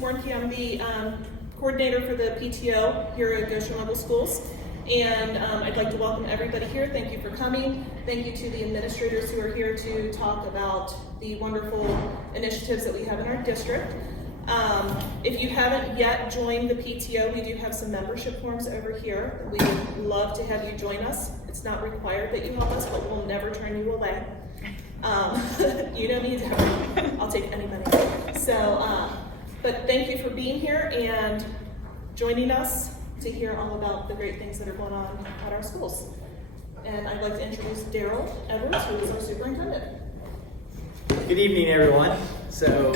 Warnke. I'm the coordinator for the PTO here at Goshen Local Schools. And I'd like to welcome everybody here. Thank you for coming. Thank you to the administrators who are here to talk about the wonderful initiatives that we have in our district. If you haven't yet joined the PTO, we do have some membership forms over here. We would love to have you join us. It's not required that you help us, but we'll never turn you away. You know me, Deborah. I'll take anybody. So, but thank you for being here and joining us to hear all about the great things that are going on at our schools. And I'd like to introduce Daryl Edwards, who is our superintendent. Good evening, everyone. So,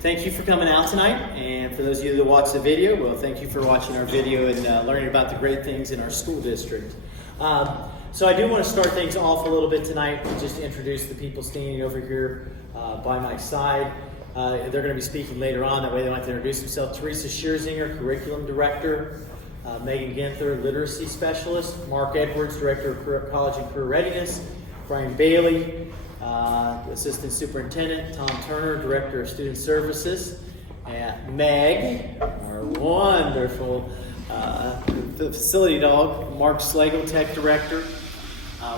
thank you for coming out tonight. And for those of you that watch the video, well, thank you for watching our video and learning about the great things in our school district. So I do want to start things off a little bit tonight and just introduce the people standing over here by my side. They're going to be speaking later on. That way they don't have to introduce themselves. Teresa Scheerzinger, Curriculum Director. Megan Ginther, Literacy Specialist. Mark Edwards, Director of College and Career Readiness. Brian Bailey, Assistant Superintendent. Tom Turner, Director of Student Services. And Meg, our wonderful facility dog, Mark Slagle, Tech Director.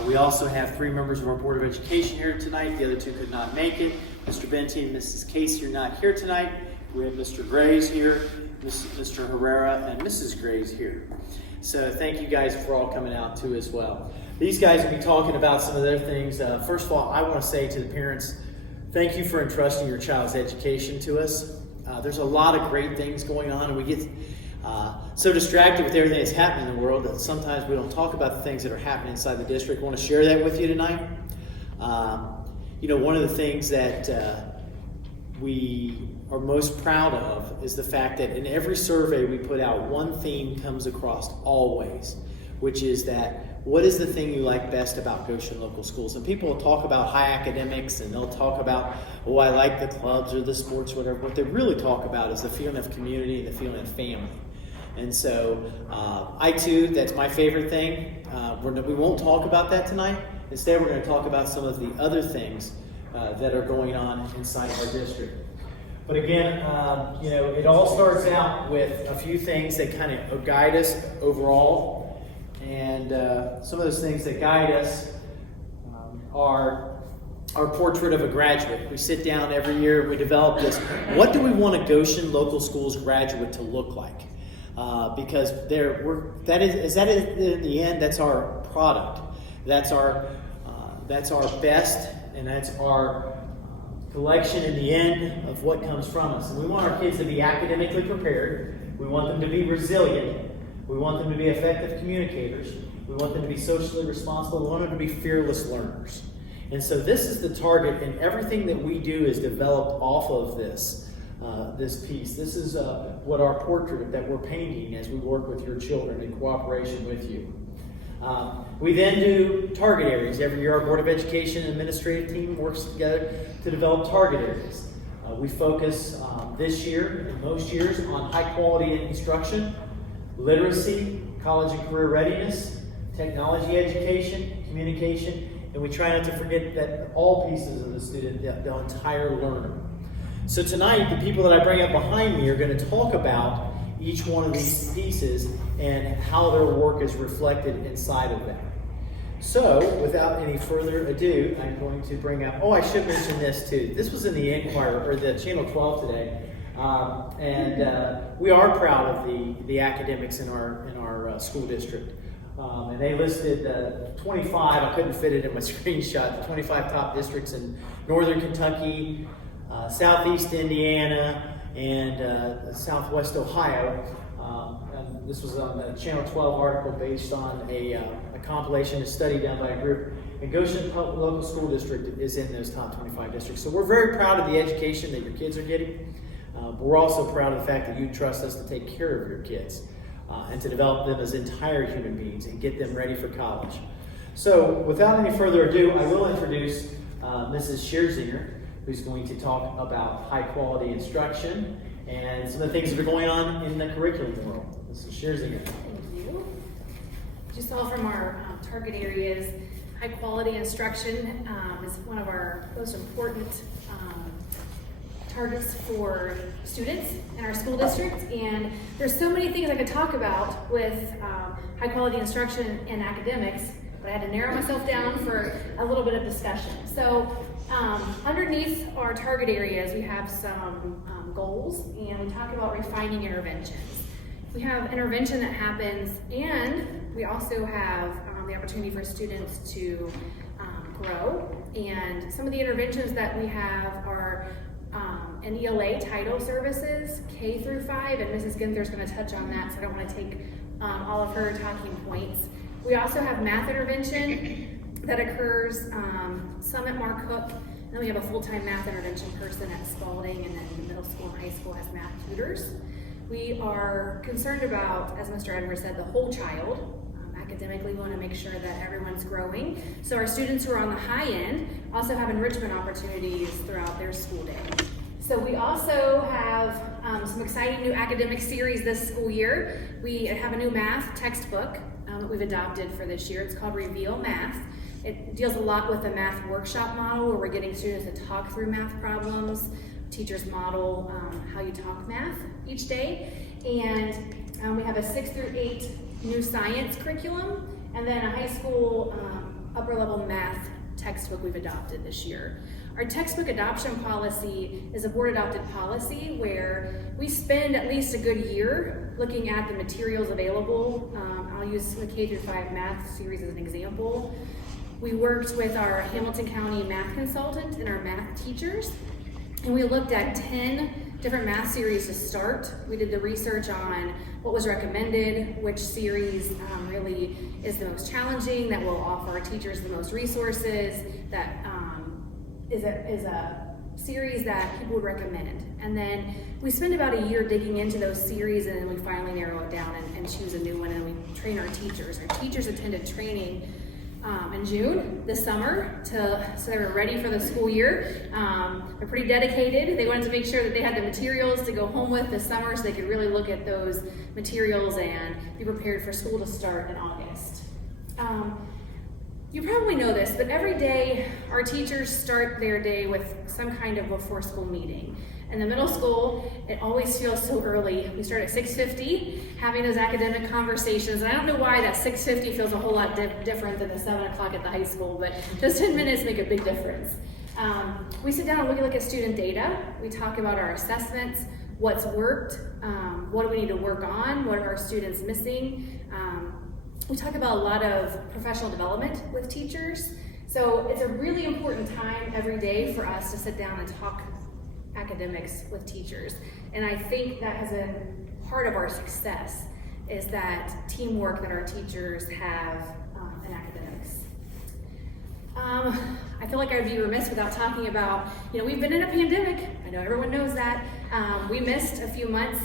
We also have 3 members of our Board of Education here tonight. The other 2 could not make it. Mr. Benty and Mrs. Casey are not here tonight. We have Mr. Grays here, Mr. Herrera, and Mrs. Grays here. So thank you guys for all coming out too as well. These guys will be talking about some of their things. First of all, I want to say to the parents, thank you for entrusting your child's education to us. There's a lot of great things going on, and we get so distracted with everything that's happening in the world that sometimes we don't talk about the things that are happening inside the district. I want to share that with you tonight. You know, one of the things that we are most proud of is the fact that in every survey we put out, one theme comes across always, which is that what is the thing you like best about Goshen Local Schools? And people will talk about high academics and they'll talk about, oh, I like the clubs or the sports, whatever. What they really talk about is the feeling of community and the feeling of family. And so I too, that's my favorite thing. We won't talk about that tonight. Instead, we're going to talk about some of the other things that are going on inside our district. But again, you know, it all starts out with a few things that kind of guide us overall. And some of those things that guide us are our portrait of a graduate. We sit down every year and we develop this. What do we want a Goshen Local Schools graduate to look like? Because in the end, that's our product. That's our best, and that's our collection in the end of what comes from us. And we want our kids to be academically prepared. We want them to be resilient. We want them to be effective communicators. We want them to be socially responsible. We want them to be fearless learners. And so this is the target, and everything that we do is developed off of this piece. This is what our portrait that we're painting as we work with your children in cooperation with you. We then do target areas. Every year our Board of Education and administrative team works together to develop target areas. We focus this year and most years on high quality instruction, literacy, college and career readiness, technology education, communication, and we try not to forget that all pieces of the student, the entire learner. So tonight, the people that I bring up behind me are going to talk about each one of these pieces and how their work is reflected inside of that. So, without any further ado, I'm going to bring up, I should mention this too. This was in the Enquirer, or the Channel 12 today. And we are proud of the academics in our school district. And they listed 25, I couldn't fit it in my screenshot, the 25 top districts in Northern Kentucky, Southeast Indiana, and Southwest Ohio. And this was on the Channel 12 article based on a compilation, a study done by a group. And Goshen Local School District is in those top 25 districts. So we're very proud of the education that your kids are getting. But we're also proud of the fact that you trust us to take care of your kids and to develop them as entire human beings and get them ready for college. So without any further ado, I will introduce Mrs. Scheerzinger, who's going to talk about high quality instruction and some of the things that are going on in the curriculum world. Mrs. Scheerzinger. Thank you. As you saw from our target areas, high quality instruction is one of our most important targets for students in our school district, and there's so many things I could talk about with high quality instruction and academics, but I had to narrow myself down for a little bit of discussion. So underneath our target areas, we have some goals, and we talk about refining interventions. We have intervention that happens, and we also have the opportunity for students to grow. And some of the interventions that we have are an ELA title services, K through 5, and Mrs. Ginther's going to touch on that, so I don't want to take all of her talking points. We also have math intervention that occurs some at Mark Hook, and then we have a full-time math intervention person at Spalding, and then the middle school and high school has math tutors. We are concerned about, as Mr. Edwards said, the whole child. Academically, we want to make sure that everyone's growing. So our students who are on the high end also have enrichment opportunities throughout their school day. So we also have some exciting new academic series this school year. We have a new math textbook that we've adopted for this year. It's called Reveal Math. It deals a lot with the math workshop model, where we're getting students to talk through math problems. Teachers model how you talk math each day. And we have a 6 through 8 new science curriculum, and then a high school upper level math textbook we've adopted this year. Our textbook adoption policy is a board adopted policy where we spend at least a good year looking at the materials available. I'll use the K through 5 math series as an example. We worked with our Hamilton County math consultant and our math teachers, and we looked at 10 different math series to start. We did the research on what was recommended, which series really is the most challenging, that will offer our teachers the most resources, that is a series that people would recommend. And then we spend about a year digging into those series, and then we finally narrow it down and choose a new one, and we train our teachers. Our teachers attended training in June this summer so they were ready for the school year. They're pretty dedicated. They wanted to make sure that they had the materials to go home with this summer, so they could really look at those materials and be prepared for school to start in August. You probably know this, but every day our teachers start their day with some kind of before school meeting. In the middle school, it always feels so early. We start at 6:50 having those academic conversations. And I don't know why that 6:50 feels a whole lot different than the 7 o'clock at the high school, but those 10 minutes make a big difference. We sit down and we look at student data. We talk about our assessments, what's worked, what do we need to work on, what are our students missing. We talk about a lot of professional development with teachers. So it's a really important time every day for us to sit down and talk academics with teachers. And I think that has been part of our success, is that teamwork that our teachers have in academics. I feel like I'd be remiss without talking about, we've been in a pandemic. I know everyone knows that. We missed a few months.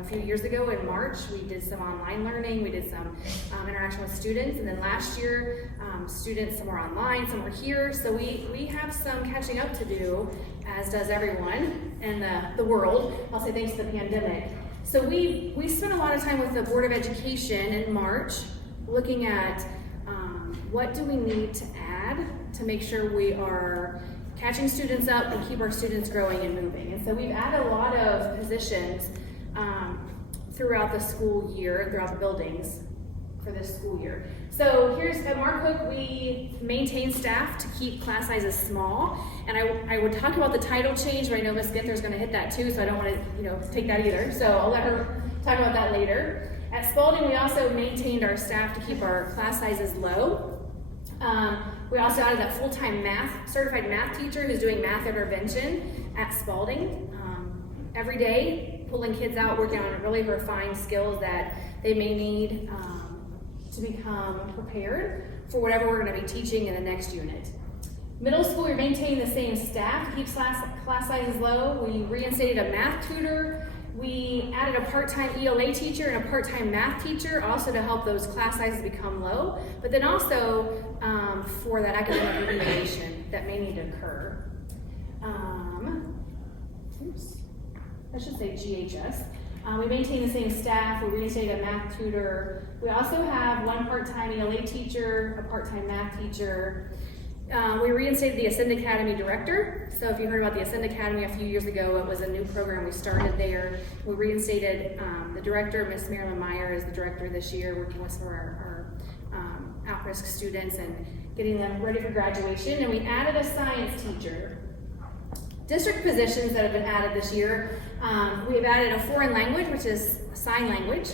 A few years ago in March, we did some online learning, we did some interaction with students, and then last year, students, some were online, some were here, so we have some catching up to do, as does everyone in the world. I'll say thanks to the pandemic. So we spent a lot of time with the Board of Education in March, looking at what do we need to add to make sure we are catching students up and keep our students growing and moving. And so we've added a lot of positions throughout the school year, throughout the buildings for this school year. So here's at Mark Hook, we maintain staff to keep class sizes small. And I would talk about the title change, but I know Ms. Ginther's going to hit that too, so I don't want to take that either. So I'll let her talk about that later. At Spalding, we also maintained our staff to keep our class sizes low. We also added a full-time certified math teacher who's doing math intervention at Spalding. Every day, pulling kids out, working on really refined skills that they may need to become prepared for whatever we're going to be teaching in the next unit. Middle school, we maintain the same staff to keep class sizes low. We reinstated a math tutor. We added a part-time ELA teacher and a part-time math teacher, also to help those class sizes become low, but then also for that academic remediation that may need to occur. I should say GHS. We maintain the same staff. We reinstated a math tutor. We also have one part-time ELA teacher, a part-time math teacher. we reinstated the Ascend Academy director. So if you heard about the Ascend Academy a few years ago, it was a new program we started there. We reinstated the director, Miss Marilyn Meyer, is the director this year, working with some of our at-risk students and getting them ready for graduation. And we added a science teacher. District positions that have been added this year, we have added a foreign language, which is sign language.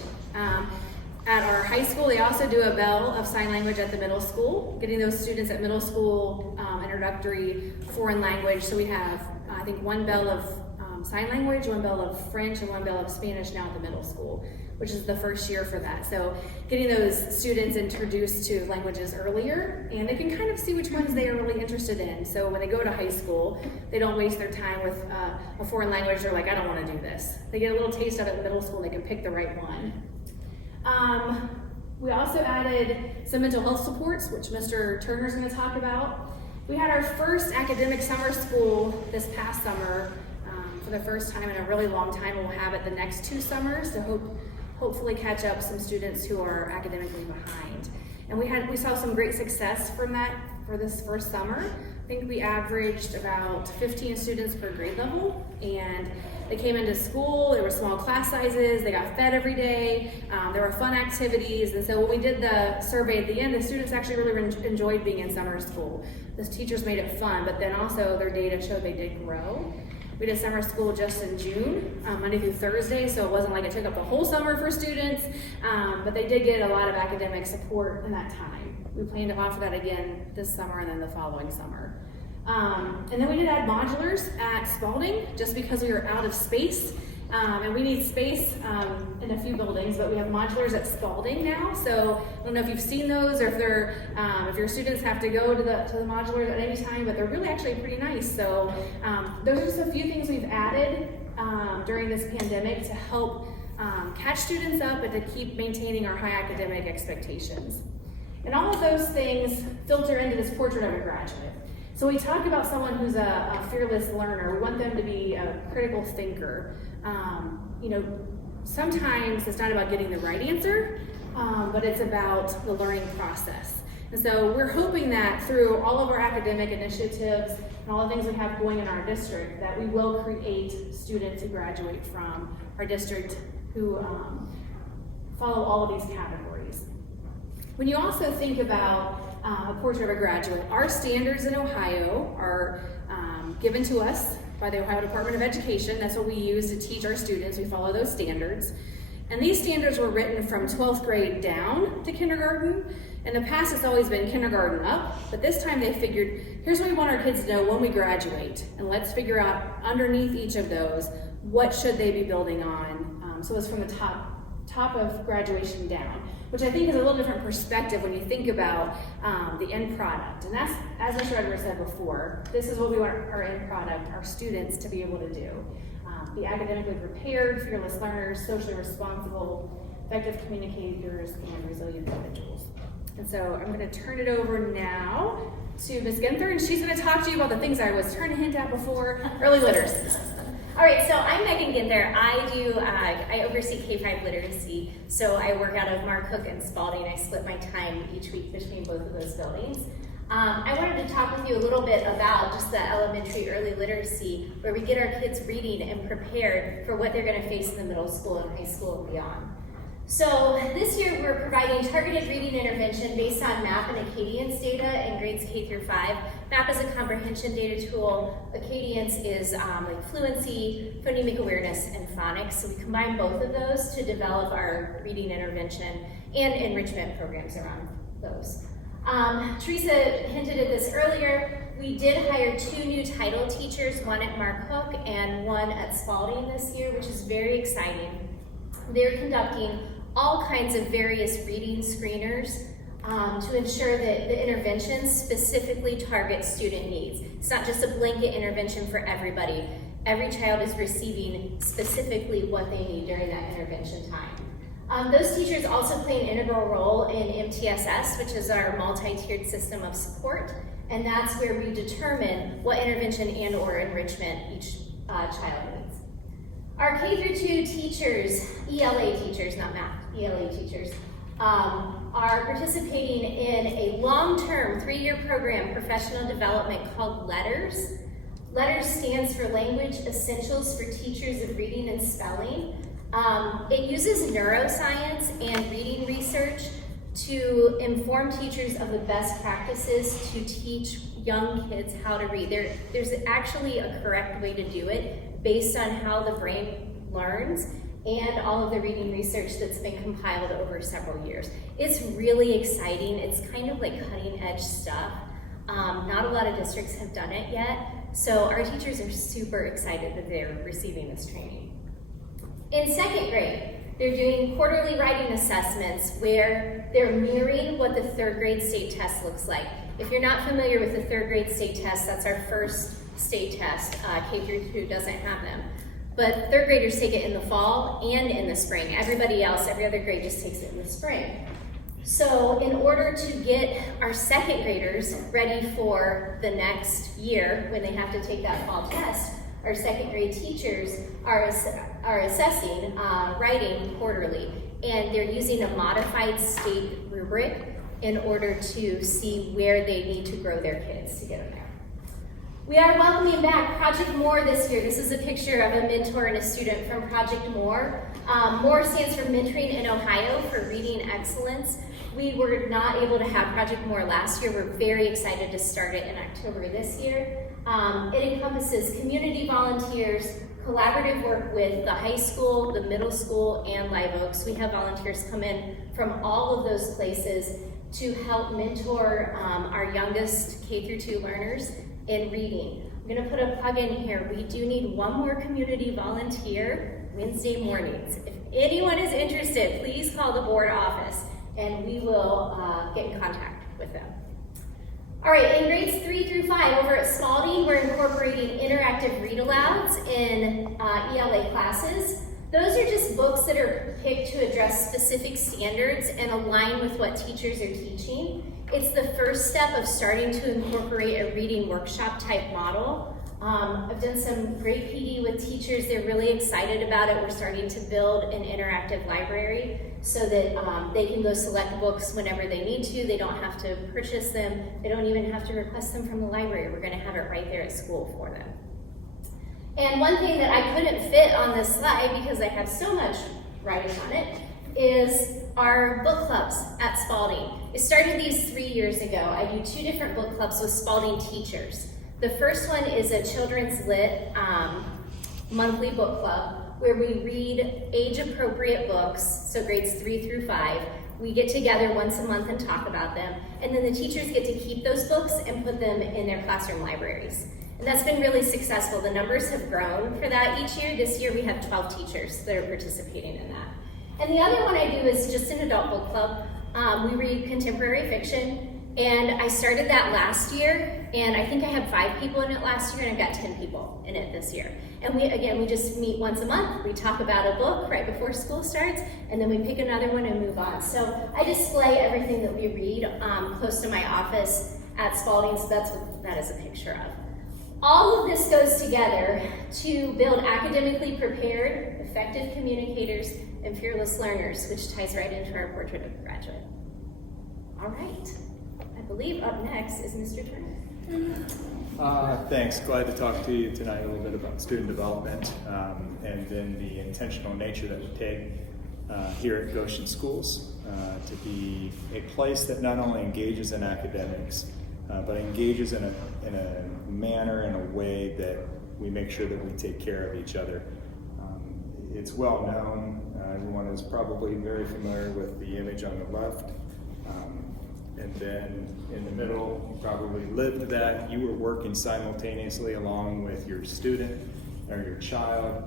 At our high school, they also do a bell of sign language at the middle school, getting those students at middle school introductory foreign language. So we have, I think, one bell of sign language, one bell of French, and one bell of Spanish now at the middle school, which is the first year for that. So getting those students introduced to languages earlier, and they can kind of see which ones they are really interested in. So when they go to high school, they don't waste their time with a foreign language. They're like, I don't want to do this. They get a little taste of it in middle school, they can pick the right one. We also added some mental health supports, which Mr. Turner's going to talk about. We had our first academic summer school this past summer for the first time in a really long time. We'll have it the next 2 summers to hopefully catch up some students who are academically behind. And we saw some great success from that for this first summer. I think we averaged about 15 students per grade level, and they came into school, there were small class sizes, they got fed every day, there were fun activities, and so when we did the survey at the end, the students actually really enjoyed being in summer school. The teachers made it fun, but then also their data showed they did grow. We did summer school just in June, Monday through Thursday, so it wasn't like it took up the whole summer for students, but they did get a lot of academic support in that time. We plan to offer that again this summer and then the following summer. And then we did add modulars at Spalding just because we were out of space. And we need space in a few buildings, but we have modulars at Spalding now. So I don't know if you've seen those or if your students have to go to the modulars at any time, but they're really actually pretty nice. So those are just a few things we've added during this pandemic to help catch students up and to keep maintaining our high academic expectations. And all of those things filter into this portrait of a graduate. So we talk about someone who's a fearless learner. We want them to be a critical thinker. Sometimes it's not about getting the right answer, but it's about the learning process. And so we're hoping that through all of our academic initiatives and all the things we have going in our district, that we will create students who graduate from our district who follow all of these categories. When you also think about a portrait of a graduate, our standards in Ohio are given to us by the Ohio Department of Education. That's what we use to teach our students. We follow those standards. And these standards were written from 12th grade down to kindergarten. In the past, it's always been kindergarten up, but this time they figured, here's what we want our kids to know when we graduate, and let's figure out underneath each of those, what should they be building on. So it's from the top of graduation down, which I think is a little different perspective when you think about the end product. And that's, as Mr. Edwards said before, this is what we want our end product, our students, to be able to do. Be academically prepared, fearless learners, socially responsible, effective communicators, and resilient individuals. And so I'm going to turn it over now to Ms. Ginther, and she's going to talk to you about the things I was trying to hint at before, early literacy. All right, so I'm Megan Ginther. I oversee K-5 literacy. So I work out of Mark Cook and Spalding. I split my time each week between both of those buildings. I wanted to talk with you a little bit about just the elementary early literacy, where we get our kids reading and prepared for what they're going to face in the middle school and high school and beyond. So this year we're providing targeted reading intervention based on MAP and Acadience data in grades K through 5. MAP is a comprehension data tool. Acadience is like fluency, phonemic awareness, and phonics. So we combine both of those to develop our reading intervention and enrichment programs around those. Teresa hinted at this earlier. We did hire 2 new title teachers, one at Mark Cook and one at Spalding this year, which is very exciting. They're conducting all kinds of various reading screeners to ensure that the interventions specifically target student needs. It's not just a blanket intervention for everybody. Every child is receiving specifically what they need during that intervention time. Those teachers also play an integral role in MTSS, which is our multi-tiered system of support, and that's where we determine what intervention and or enrichment each child needs. Our K through 2 teachers, ELA teachers, not math, ELA teachers, are participating in a long-term 3-year program, professional development called LETTERS. LETTERS stands for Language Essentials for Teachers of Reading and Spelling. It uses neuroscience and reading research to inform teachers of the best practices to teach young kids how to read. There's actually a correct way to do it based on how the brain learns and all of the reading research that's been compiled over several years. It's really exciting. It's kind of like cutting edge stuff. Not a lot of districts have done it yet, so our teachers are super excited that they're receiving this training. In 2nd grade, they're doing quarterly writing assessments where they're mirroring what the 3rd grade state test looks like. If you're not familiar with the 3rd grade state test, that's our first state test. K through 2 doesn't have them. But 3rd graders take it in the fall and in the spring. Everybody else, every other grade just takes it in the spring. So in order to get our 2nd graders ready for the next year when they have to take that fall test, our 2nd grade teachers are assessing writing quarterly, and they're using a modified state rubric in order to see where they need to grow their kids to get them there. We are welcoming back Project MORE this year. This is a picture of a mentor and a student from Project MORE. MORE stands for Mentoring in Ohio for Reading Excellence. We were not able to have Project MORE last year. We're very excited to start it in October this year. It encompasses community volunteers, collaborative work with the high school, the middle school, and Live Oaks. We have volunteers come in from all of those places to help mentor our youngest K through 2 learners in reading. I'm gonna put a plug in here. We do need one more community volunteer Wednesday mornings. If anyone is interested, please call the board office and we will get in contact with them. All right, in grades 3 through 5 over at Spalding, we're incorporating interactive read-alouds in ELA classes. Those are just books that are picked to address specific standards and align with what teachers are teaching. It's the first step of starting to incorporate a reading workshop type model. I've done some great PD with teachers. They're really excited about it. We're starting to build an interactive library so that they can go select books whenever they need to. They don't have to purchase them. They don't even have to request them from the library. We're gonna have it right there at school for them. And one thing that I couldn't fit on this slide because I have so much writing on it is our book clubs at Spalding. I started these 3 years ago. I do 2 different book clubs with Spalding teachers. The first one is a children's lit monthly book club where we read age-appropriate books, so grades 3 through 5. We get together once a month and talk about them, and then the teachers get to keep those books and put them in their classroom libraries. And that's been really successful. The numbers have grown for that each year. This year we have 12 teachers that are participating in that. And the other one I do is just an adult book club. We read contemporary fiction, and I started that last year, and I think I had 5 people in it last year, and I've got 10 people in it this year. And we just meet once a month. We talk about a book right before school starts, and then we pick another one and move on. So I display everything that we read close to my office at Spalding, so that's what that is a picture of. All of this goes together to build academically prepared, effective communicators, and fearless learners, which ties right into our portrait of a graduate. All right, I believe up next is Mr. Turner. Thanks, glad to talk to you tonight a little bit about student development and then the intentional nature that we take here at Goshen Schools to be a place that not only engages in academics, but engages in a manner, in a way that we make sure that we take care of each other. It's well known, everyone is probably very familiar with the image on the left, and then in the middle, you probably lived that. You were working simultaneously along with your student or your child,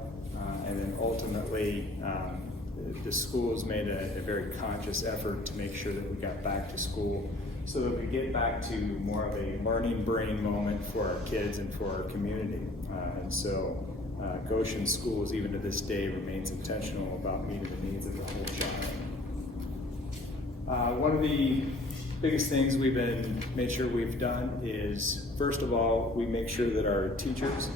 and then ultimately the schools made a very conscious effort to make sure that we got back to school so that we get back to more of a learning brain moment for our kids and for our community. And so Goshen Schools, even to this day, remains intentional about meeting the needs of the whole child. One of the biggest things we've made sure we've done is, first of all, we make sure that our teachers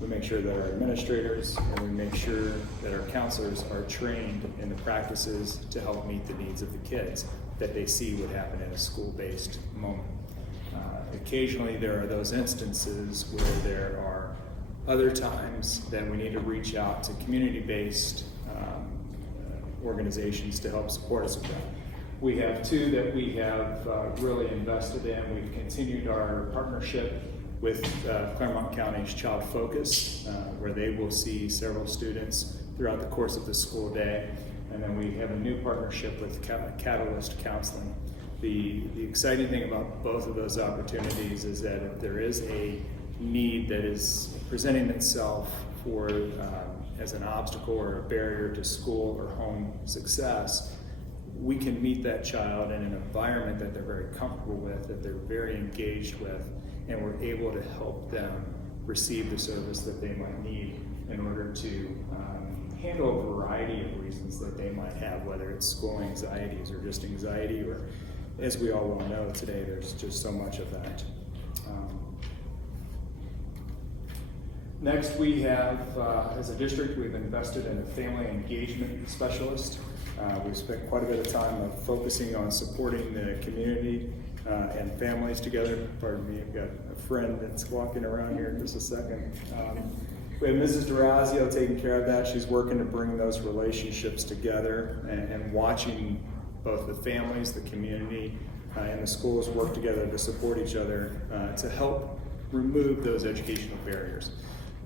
We make sure that our administrators and we make sure that our counselors are trained in the practices to help meet the needs of the kids that they see would happen in a school-based moment. Occasionally there are those instances where there are other times that we need to reach out to community-based organizations to help support us with that. We have two that we have really invested in. We've continued our partnership with Claremont County's Child Focus, where they will see several students throughout the course of the school day. And then we have a new partnership with Catalyst Counseling. The exciting thing about both of those opportunities is that if there is a need that is presenting itself for as an obstacle or a barrier to school or home success, we can meet that child in an environment that they're very comfortable with, that they're very engaged with, and we're able to help them receive the service that they might need in order to handle a variety of reasons that they might have, whether it's school anxieties or just anxiety, or as we all well know today, there's just so much of that. Next, we have, as a district, we've invested in a family engagement specialist. We've spent quite a bit of time focusing on supporting the community and families together. Pardon me, I've got a friend that's walking around here in just a second. We have Mrs. Durazio taking care of that. She's working to bring those relationships together and watching both the families, the community, and the schools work together to support each other to help remove those educational barriers.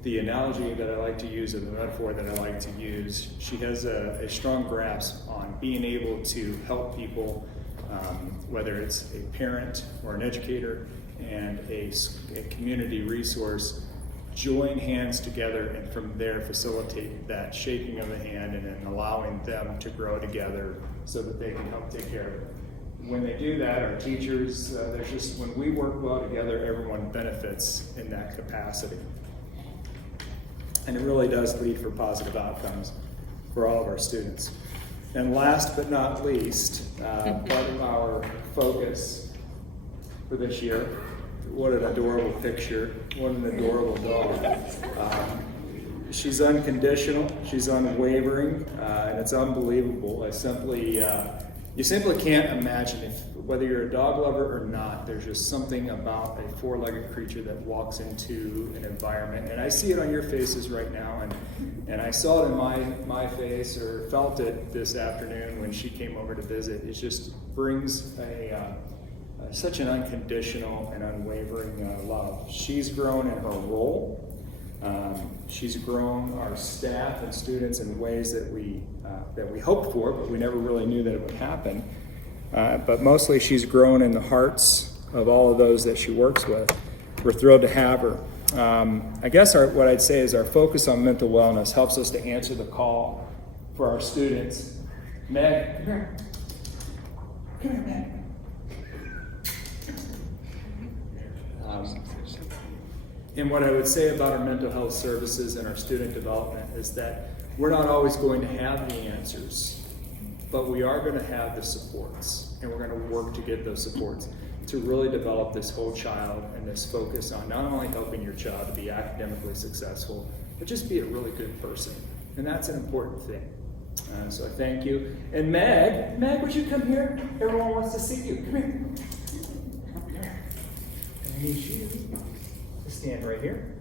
The analogy that I like to use, or the metaphor that I like to use, she has a strong grasp on being able to help people, whether it's a parent or an educator and a community resource, join hands together and from there facilitate that shaking of the hand and then allowing them to grow together so that they can help take care of it. When they do that, our teachers, when we work well together, everyone benefits in that capacity. And it really does lead for positive outcomes for all of our students. And last but not least, part of our focus for this year, what an adorable picture, what an adorable dog. She's unconditional, she's unwavering, and it's unbelievable. You simply can't imagine whether you're a dog lover or not, there's just something about a four-legged creature that walks into an environment. And I see it on your faces right now, and I saw it in my face or felt it this afternoon when she came over to visit. It just brings such an unconditional and unwavering love. She's grown in her role. She's grown our staff and students in ways that we hoped for, but we never really knew that it would happen. But mostly she's grown in the hearts of all of those that she works with. We're thrilled to have her. I guess what I'd say is our focus on mental wellness helps us to answer the call for our students. Meg, come here. Come here, Meg. And what I would say about our mental health services and our student development is that we're not always going to have the answers, but we are going to have the supports, and we're going to work to get those supports to really develop this whole child and this focus on not only helping your child to be academically successful, but just be a really good person. And that's an important thing. So I thank you. And Meg, would you come here? Everyone wants to see you. Come here. Come here. I need you to stand right here.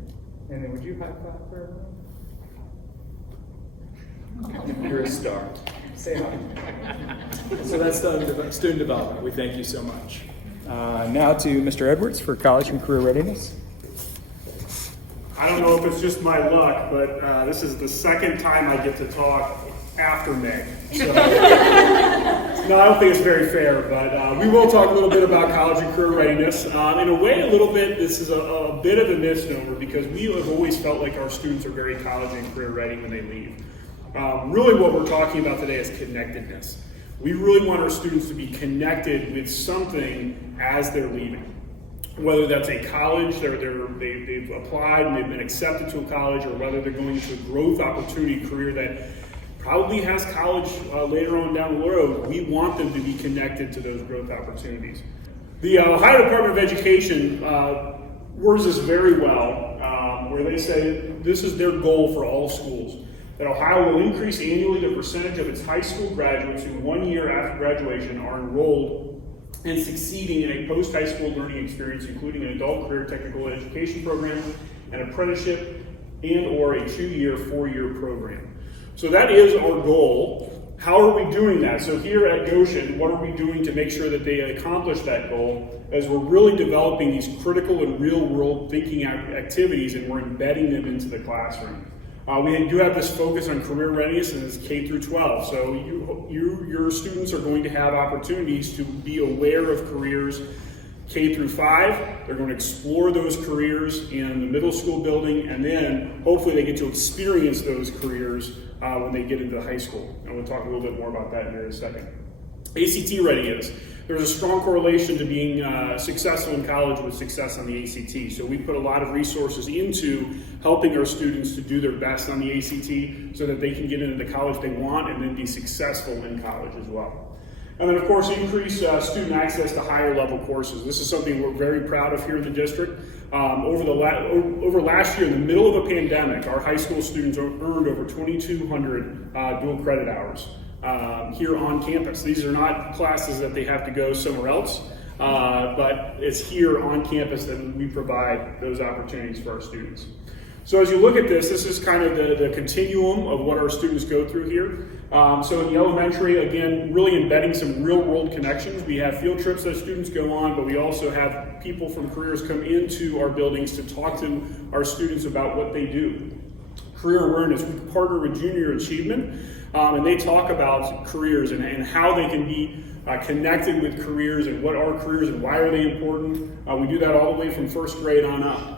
And then would you high five for everyone? You're a star. Say hi. So that's student development. We thank you so much. Now to Mr. Edwards for college and career readiness. I don't know if it's just my luck, but this is the second time I get to talk after Meg. So, no, I don't think it's very fair, but we will talk a little bit about college and career readiness. In a way, a little bit, this is a bit of a misnomer because we have always felt like our students are very college and career ready when they leave. Really what we're talking about today is connectedness. We really want our students to be connected with something as they're leaving. Whether that's a college, they've applied and they've been accepted to a college, or whether they're going into a growth opportunity career that probably has college later on down the road, we want them to be connected to those growth opportunities. The Ohio Department of Education words this very well, where they say this is their goal for all schools, that Ohio will increase annually the percentage of its high school graduates who 1 year after graduation are enrolled and succeeding in a post-high school learning experience, including an adult career technical education program, an apprenticeship, and or a 2-year, 4-year program. So that is our goal. How are we doing that? So here at Goshen, what are we doing to make sure that they accomplish that goal? As we're really developing these critical and real-world thinking activities, and we're embedding them into the classroom. We do have this focus on career readiness, and it's K through 12. So your students are going to have opportunities to be aware of careers K through 5. They're going to explore those careers in the middle school building, and then hopefully they get to experience those careers when they get into high school. And we'll talk a little bit more about that here in a second. ACT readiness. There's a strong correlation to being successful in college with success on the ACT. So we put a lot of resources into helping our students to do their best on the ACT so that they can get into the college they want and then be successful in college as well. And then of course, increase student access to higher level courses. This is something we're very proud of here in the district. Over last year, in the middle of a pandemic, our high school students earned over 2,200 dual credit hours here on campus. These are not classes that they have to go somewhere else, but it's here on campus that we provide those opportunities for our students. So as you look at this is kind of the continuum of what our students go through here. So in the elementary, again, really embedding some real world connections. We have field trips that students go on, but we also have people from careers come into our buildings to talk to our students about what they do. Career awareness, we partner with Junior Achievement, and they talk about careers and how they can be connected with careers and what are careers and why are they important. We do that all the way from first grade on up.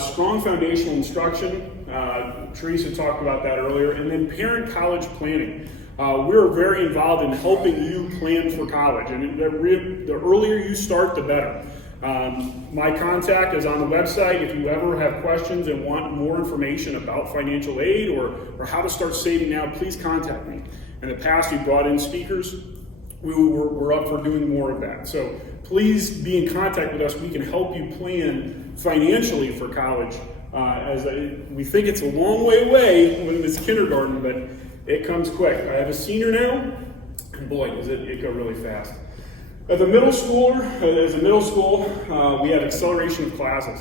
Strong foundational instruction, Teresa talked about that earlier, and then parent college planning. We're very involved in helping you plan for college, and the earlier you start, the better. My contact is on the website. If you ever have questions and want more information about financial aid or how to start saving now, please contact me. In the past, we brought in speakers. We're up for doing more of that. So please be in contact with us. We can help you plan financially for college. We think it's a long way away when it's kindergarten, but it comes quick. I have a senior now, and boy, does it go really fast. As a middle school, we have acceleration of classes.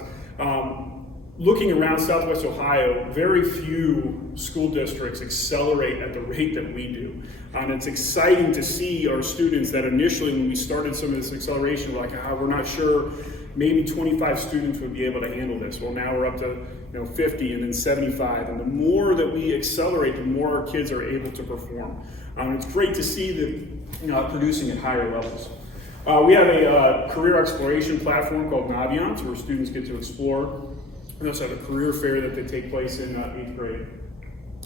Looking around Southwest Ohio, very few school districts accelerate at the rate that we do. And it's exciting to see our students that initially when we started some of this acceleration, we're like, we're not sure, maybe 25 students would be able to handle this. Well, now we're up to 50 and then 75. And the more that we accelerate, the more our kids are able to perform. It's great to see them producing at higher levels. We have a career exploration platform called Naviance where students get to explore. We also have a career fair that they take place in 8th grade.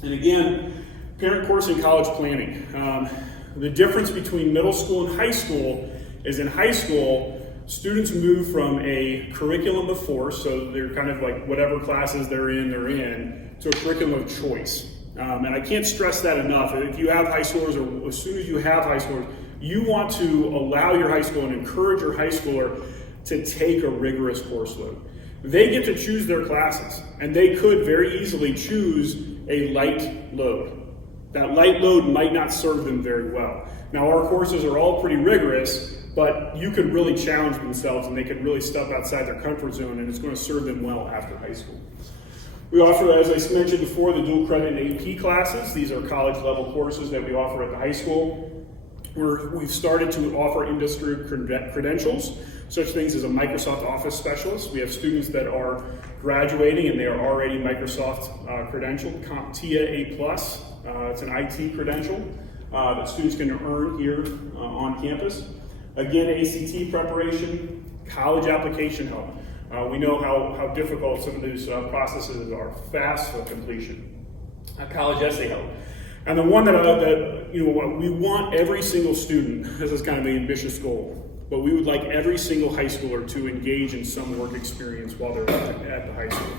And again, parent course and college planning. The difference between middle school and high school is in high school, students move from a curriculum of force, so they're kind of like whatever classes they're in, to a curriculum of choice. And I can't stress that enough. If you have high schoolers, or as soon as you have high schoolers, you want to allow your high school and encourage your high schooler to take a rigorous course load. They get to choose their classes, and they could very easily choose a light load. That light load might not serve them very well. Now, our courses are all pretty rigorous, but you could really challenge themselves, and they could really step outside their comfort zone, and it's going to serve them well after high school. We offer, as I mentioned before, the dual credit and AP classes. These are college level courses that we offer at the high school. We've started to offer industry credentials, such things as a Microsoft Office specialist. We have students that are graduating and they are already Microsoft credentialed, CompTIA A+. It's an IT credential that students can earn here on campus. Again, ACT preparation, college application help. We know how difficult some of these processes are. FAFSA completion, college essay help. And the one that we want every single student, this is kind of the ambitious goal, but we would like every single high schooler to engage in some work experience while they're at the high school.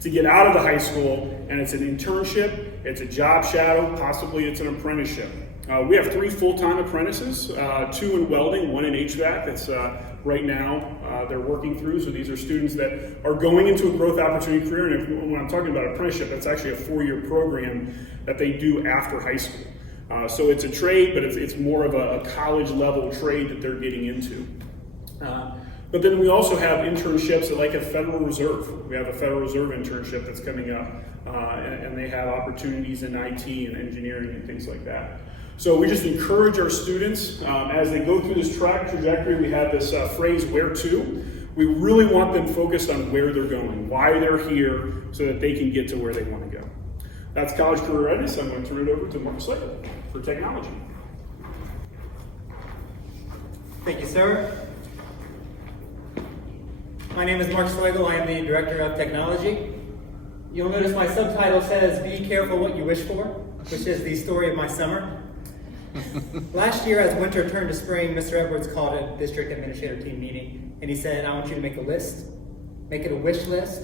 To get out of the high school, and it's an internship, it's a job shadow, possibly it's an apprenticeship. We have 3 full-time apprentices, 2 in welding, 1 in HVAC. That's right now they're working through. So these are students that are going into a growth opportunity career. And when I'm talking about apprenticeship, that's actually a 4-year program that they do after high school. So it's a trade, but it's more of a college level trade that they're getting into. But then we also have internships at like a Federal Reserve. We have a Federal Reserve internship that's coming up, and they have opportunities in IT and engineering and things like that. So we just encourage our students as they go through this trajectory. We have this phrase, where to. We really want them focused on where they're going, why they're here, so that they can get to where they want to go. That's college career readiness. I'm going to turn it over to Mark Slater for technology. Thank you, sir. My name is Mark Swagel. I am the Director of Technology. You'll notice my subtitle says, "Be careful what you wish for," which is the story of my summer. Last year, as winter turned to spring, Mr. Edwards called a district administrator team meeting, and he said, "I want you to make a list, make it a wish list.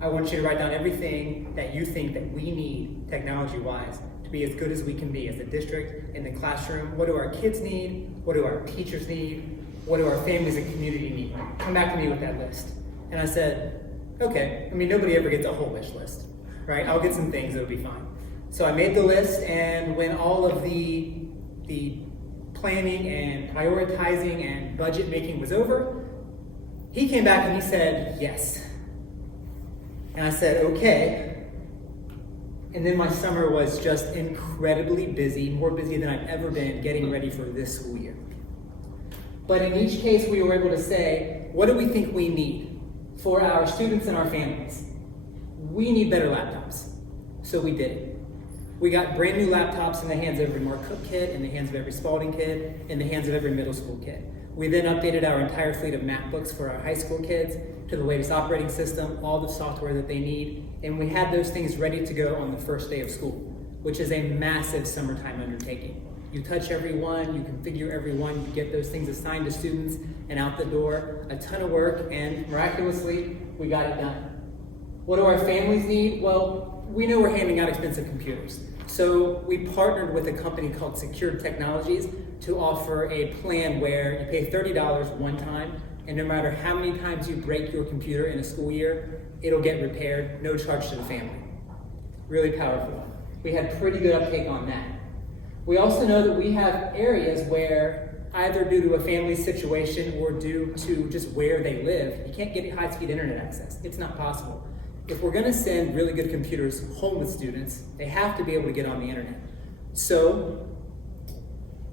I want you to write down everything that you think that we need technology-wise to be as good as we can be as a district in the classroom. What do our kids need? What do our teachers need? What do our families and community need? Come back to me with that list." And I said, okay. I mean, nobody ever gets a whole wish list, right? I'll get some things, it'll be fine. So I made the list, and when all of the planning and prioritizing and budget making was over, he came back and he said, yes. And I said, okay. And then my summer was just incredibly busy, more busy than I've ever been getting ready for this school year. But in each case, we were able to say, what do we think we need for our students and our families? We need better laptops. So we did it. We got brand new laptops in the hands of every Mark Cook kid, in the hands of every Spalding kid, in the hands of every middle school kid. We then updated our entire fleet of MacBooks for our high school kids to the latest operating system, all the software that they need, and we had those things ready to go on the first day of school, which is a massive summertime undertaking. You touch every one, you configure every one, you get those things assigned to students and out the door. A ton of work, and miraculously, we got it done. What do our families need? Well, we know we're handing out expensive computers. So we partnered with a company called Secured Technologies to offer a plan where you pay $30 one time, and no matter how many times you break your computer in a school year, it'll get repaired, no charge to the family. Really powerful. We had pretty good uptake on that. We also know that we have areas where either due to a family situation or due to just where they live, you can't get high-speed internet access. It's not possible. If we're going to send really good computers home with students, they have to be able to get on the internet. So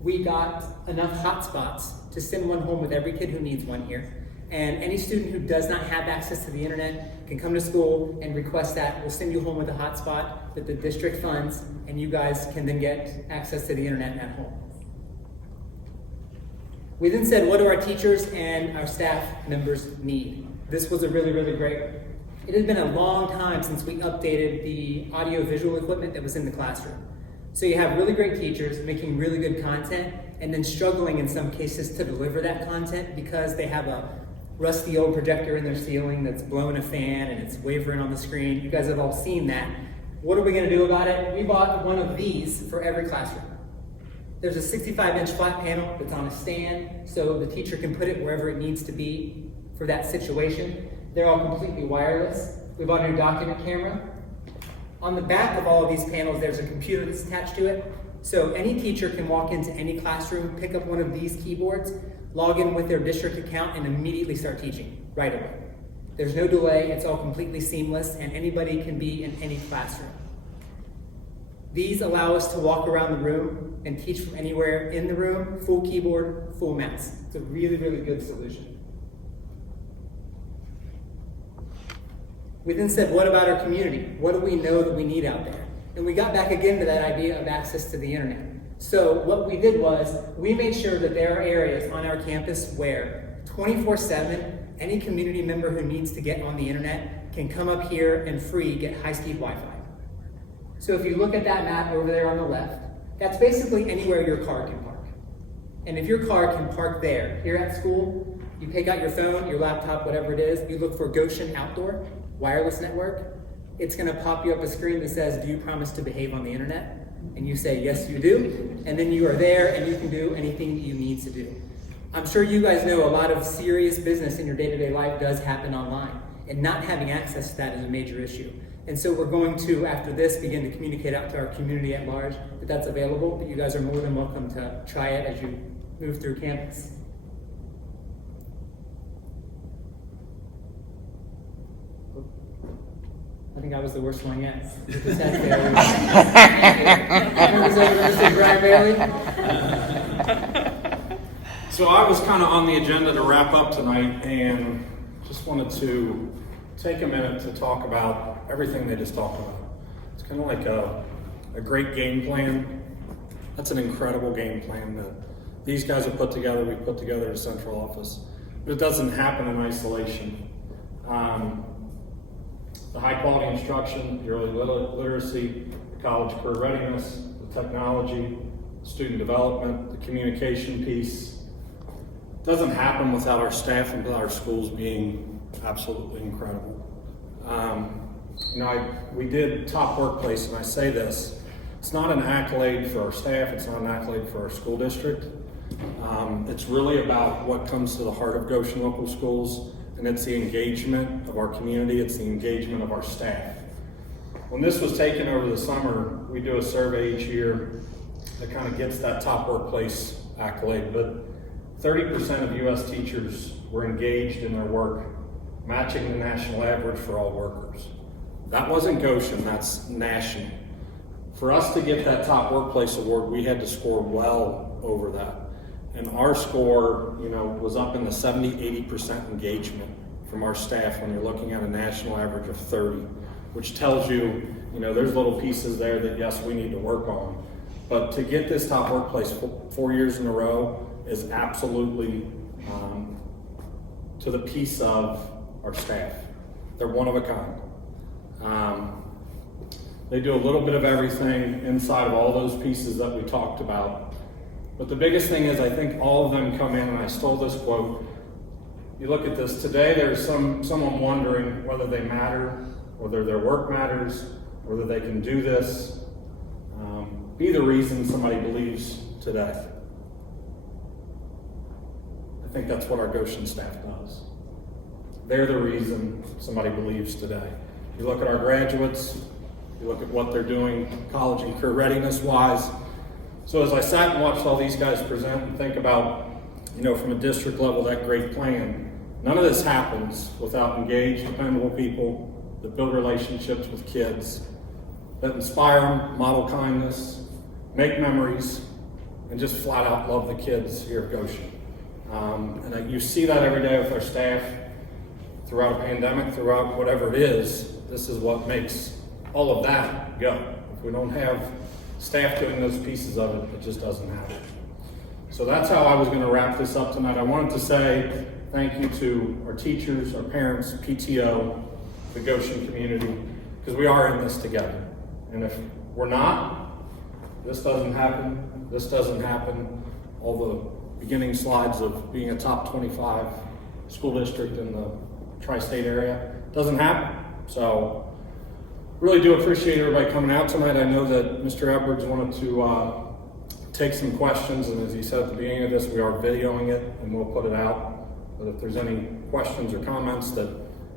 we got enough hotspots to send one home with every kid who needs one here. And any student who does not have access to the internet can come to school and request that. We'll send you home with a hotspot that the district funds, and you guys can then get access to the internet at home. We then said, what do our teachers and our staff members need? This was a really, really great one. It had been a long time since we updated the audio-visual equipment that was in the classroom. So you have really great teachers making really good content and then struggling in some cases to deliver that content because they have a rusty old projector in their ceiling that's blowing a fan and it's wavering on the screen. You guys have all seen that. What are we going to do about it? We bought one of these for every classroom. There's a 65-inch flat panel that's on a stand so the teacher can put it wherever it needs to be for that situation. They're all completely wireless. We bought a new document camera. On the back of all of these panels, there's a computer that's attached to it. So any teacher can walk into any classroom, pick up one of these keyboards, log in with their district account, and immediately start teaching right away. There's no delay, it's all completely seamless, and anybody can be in any classroom. These allow us to walk around the room and teach from anywhere in the room, full keyboard, full mouse. It's a really, really good solution. We then said, what about our community? What do we know that we need out there? And we got back again to that idea of access to the internet. So what we did was, we made sure that there are areas on our campus where 24/7, any community member who needs to get on the internet can come up here and free get high-speed Wi-Fi. So if you look at that map over there on the left, that's basically anywhere your car can park. And if your car can park there, here at school, you take out your phone, your laptop, whatever it is, you look for Goshen Outdoor Wireless Network. It's going to pop you up a screen that says, do you promise to behave on the internet? And you say, yes, you do. And then you are there and you can do anything that you need to do. I'm sure you guys know a lot of serious business in your day-to-day life does happen online, and not having access to that is a major issue. And so we're going to, after this, begin to communicate out to our community at large that that's available, but you guys are more than welcome to try it as you move through campus. I think I was the worst one yet. Brian Bailey? So I was kind of on the agenda to wrap up tonight and just wanted to take a minute to talk about everything they just talked about. It's kind of like a great game plan. That's an incredible game plan that these guys have put together, we've put together at central office. But it doesn't happen in isolation. The high quality instruction, the early literacy, the college career readiness, the technology, student development, the communication piece, doesn't happen without our staff and without our schools being absolutely incredible. We did top workplace, and I say this, it's not an accolade for our staff, it's not an accolade for our school district. It's really about what comes to the heart of Goshen Local Schools, and it's the engagement of our community, it's the engagement of our staff. When this was taken over the summer, we do a survey each year that kind of gets that top workplace accolade, but 30% of U.S. teachers were engaged in their work, matching the national average for all workers. That wasn't Goshen, that's national. For us to get that top workplace award, we had to score well over that. And our score, was up in the 70-80% engagement from our staff when you're looking at a national average of 30, which tells you, there's little pieces there that, yes, we need to work on. But to get this top workplace 4 years in a row is absolutely to the piece of our staff. They're one of a kind. They do a little bit of everything inside of all those pieces that we talked about. But the biggest thing is I think all of them come in, and I stole this quote. You look at this today, there's someone wondering whether they matter, whether their work matters, whether they can do this. Be the reason somebody believes today. I think that's what our Goshen staff does. They're the reason somebody believes today. You look at our graduates, you look at what they're doing college and career readiness wise. So as I sat and watched all these guys present and think about, from a district level, that great plan, none of this happens without engaged, dependable people that build relationships with kids, that inspire them, model kindness, make memories, and just flat out love the kids here at Goshen. And you see that every day with our staff throughout a pandemic, throughout whatever it is. This is what makes all of that go. If we don't have staff doing those pieces of it, it just doesn't happen. So that's how I was going to wrap this up tonight. I wanted to say thank you to our teachers, our parents, PTO, the Goshen community, because we are in this together. And if we're not, this doesn't happen, this doesn't happen. All the beginning slides of being a top 25 school district in the tri-state area doesn't happen. So really do appreciate everybody coming out tonight. I know that Mr. Edwards wanted to take some questions, and as he said at the beginning of this, we are videoing it and we'll put it out. But if there's any questions or comments that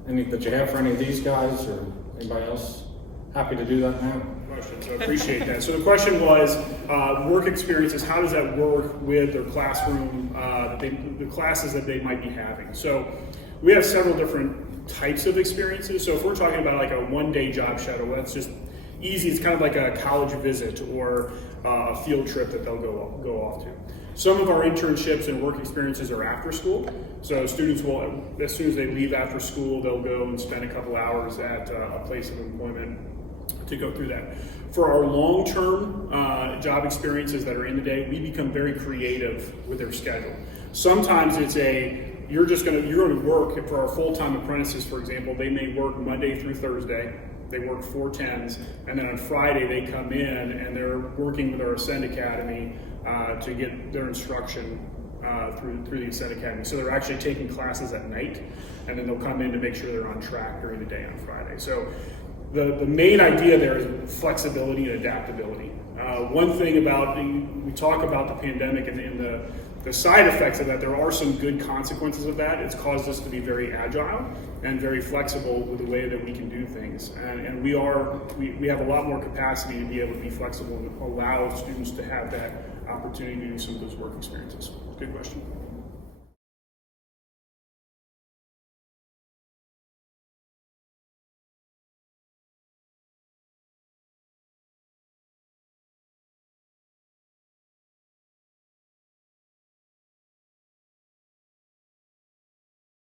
you have for any of these guys or anybody else, happy to do that now. So I appreciate that. So the question was, work experiences, how does that work with their classroom, the classes that they might be having? So we have several different types of experiences. So if we're talking about like a one-day job shadow, that's just easy. It's kind of like a college visit or a field trip that they'll go off to. Some of our internships and work experiences are after school. So students will, as soon as they leave after school, they'll go and spend a couple hours at a place of employment to go through that. For our long-term job experiences that are in the day, we become very creative with their schedule. Sometimes it's you're going to work. For our full-time apprentices, for example, they may work Monday through Thursday. They work 4 10s, and then on Friday they come in and they're working with our Ascend Academy to get their instruction through the Ascend Academy. So they're actually taking classes at night, and then they'll come in to make sure they're on track during the day on Friday. So the main idea there is flexibility and adaptability. One thing about, we talk about the pandemic and the side effects of that, there are some good consequences of that. It's caused us to be very agile and very flexible with the way that we can do things. And we have a lot more capacity to be able to be flexible and allow students to have that opportunity to do some of those work experiences. Good question.